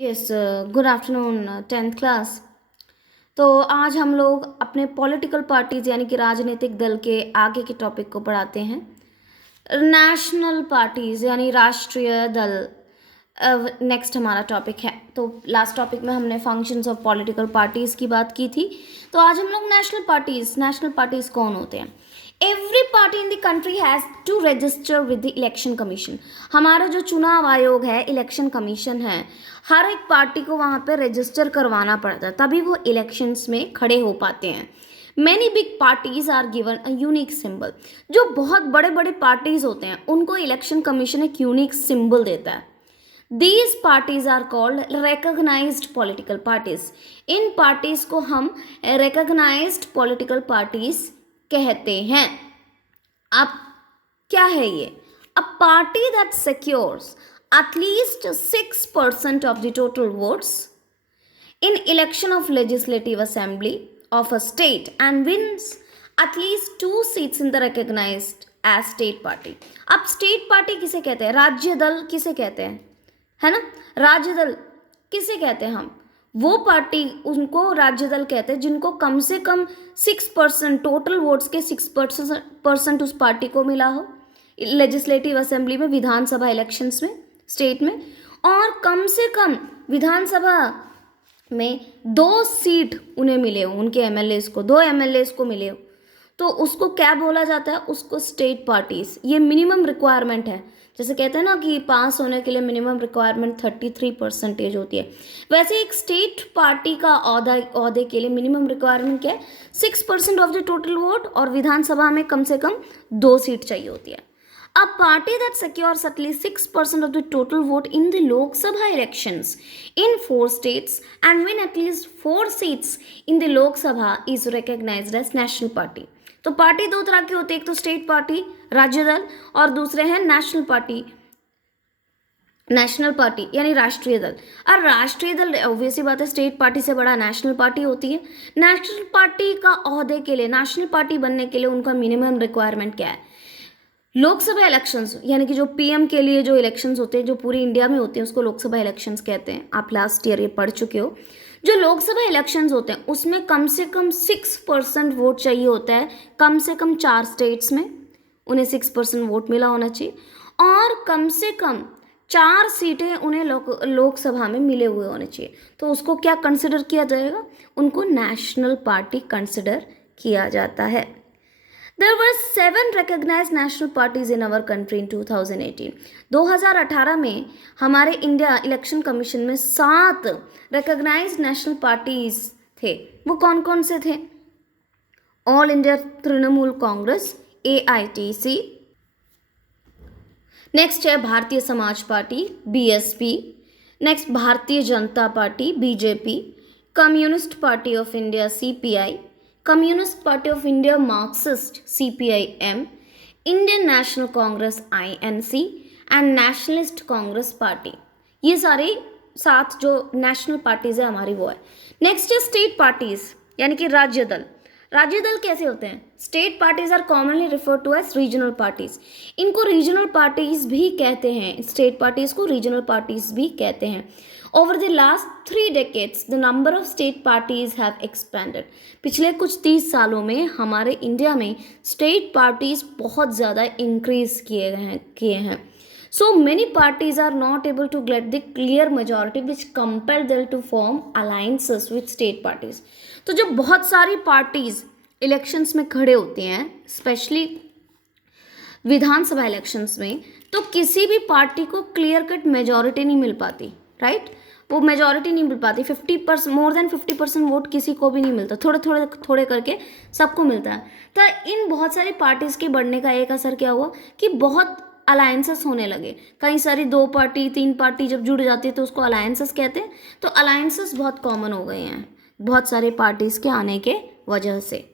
Yes, good afternoon 10th class. तो आज हम लोग अपने पॉलिटिकल पार्टीज यानी कि राजनीतिक दल के आगे के टॉपिक को पढ़ाते हैं। नेशनल पार्टीज यानी राष्ट्रीय दल नेक्स्ट हमारा टॉपिक है। तो लास्ट टॉपिक में हमने फंक्शंस ऑफ पॉलिटिकल पार्टीज की बात की थी। तो आज हम लोग नेशनल पार्टीज कौन होते हैं। Every party in the country has to register with the election commission. हमारा जो चुनाव आयोग है, इलेक्शन कमीशन है, हर एक पार्टी को वहाँ पे रजिस्टर करवाना पड़ता है, तभी वो इलेक्शंस में खड़े हो पाते हैं। Many big parties are given a unique symbol. जो बहुत बड़े बड़े पार्टीज होते हैं उनको इलेक्शन कमीशन एक यूनिक सिंबल देता है। These parties are called recognized political parties. इन पार्टीज को हम recognized political parties कहते हैं। अब क्या है ये? A party that secures at least 6% of the total votes in election of legislative assembly of a state and wins at least 2 seats in the recognized as state party. अब state party किसे कहते हैं? राज्य दल किसे कहते हैं, है ना? राज्य दल किसे कहते हैं हम? वो पार्टी उनको राज्य दल कहते हैं जिनको कम से कम 6% टोटल वोट्स के 6% उस पार्टी को मिला हो लेजिस्लेटिव असेंबली में, विधानसभा इलेक्शंस में, स्टेट में, और कम से कम विधानसभा में 2 सीट उन्हें मिले हो, उनके एमएलएस को 2 एमएलएस को मिले हो, तो उसको क्या बोला जाता है? उसको स्टेट पार्टीज। ये मिनिमम रिक्वायरमेंट है। जैसे कहते हैं ना कि पास होने के लिए मिनिमम रिक्वायरमेंट 33% होती है, वैसे एक स्टेट पार्टी का औहदे के लिए मिनिमम रिक्वायरमेंट क्या है? 6% ऑफ द टोटल वोट, और विधानसभा में कम से कम 2 सीट चाहिए होती है। A party that secures at least 6% of the total vote in the Lok Sabha elections in 4 states and win at least 4 seats in the Lok Sabha is recognized as national party. तो party 2 तरह की होती है, एक तो state party राज्य दल, और दूसरे हैं नेशनल पार्टी यानी राष्ट्रीय दल। और राष्ट्रीय दल ऑब्वियसली बात है स्टेट पार्टी से बड़ा नेशनल पार्टी होती है। नेशनल पार्टी का ओहदे के लिए, नेशनल पार्टी बनने के लिए उनका मिनिमम रिक्वायरमेंट क्या है? लोकसभा इलेक्शंस यानी कि जो पीएम के लिए जो इलेक्शंस होते हैं, जो पूरी इंडिया में होते हैं, उसको लोकसभा इलेक्शंस कहते हैं। आप लास्ट ईयर ये पढ़ चुके हो। जो लोकसभा इलेक्शंस होते हैं उसमें कम से कम 6% वोट चाहिए होता है, कम से कम 4 स्टेट्स में उन्हें 6% वोट मिला होना चाहिए, और कम से कम 4 सीटें उन्हें लोकसभा में मिले हुए होने चाहिए। तो उसको क्या कंसिडर किया जाएगा? उनको नेशनल पार्टी कंसिडर किया जाता है। There were 7 recognized national parties in our country in 2018. 2018 में हमारे इंडिया इलेक्शन कमीशन में 7 recognized national parties थे। वो कौन कौन से थे? All India Trinamool Congress AITC, next है Bharatiya Samaj party BSP, next Bharatiya Janata party BJP, communist party of India CPI, communist party of India Marxist CPIM, Indian national Congress INC and nationalist Congress party. ये सारे 7 जो नेशनल पार्टीज है हमारी वो है। नेक्स्ट है स्टेट पार्टीज यानी कि राज्य दल। राज्य दल कैसे होते हैं? State parties are commonly referred to as regional parties. इनको रीजनल पार्टीज भी कहते हैं, स्टेट पार्टीज को रीजनल पार्टीज भी कहते हैं। Over the last 3 decades, the number of state parties have expanded. पिछले कुछ 30 सालों में हमारे इंडिया में स्टेट पार्टीज बहुत ज़्यादा इंक्रीज किए हैं। So many parties are not able to get the clear majority which compel them to form alliances with state parties. तो जब बहुत सारी पार्टीज इलेक्शंस में खड़े होते हैं, स्पेशली विधानसभा इलेक्शंस में, तो किसी भी पार्टी को क्लियर कट मेजॉरिटी नहीं मिल पाती, राइट? वो मेजॉरिटी नहीं मिल पाती। 50% मोर देन 50% वोट किसी को भी नहीं मिलता, थोड़े करके सबको मिलता है। तो इन बहुत सारी पार्टीज के बढ़ने का एक असर क्या हुआ कि बहुत अलायंसेस होने लगे। कई सारी 2 पार्टी 3 पार्टी जब जुड़ जाती है तो उसको अलायंसेस कहते हैं। तो अलायंसेस बहुत कॉमन हो गए हैं बहुत सारे पार्टीज के आने के वजह से।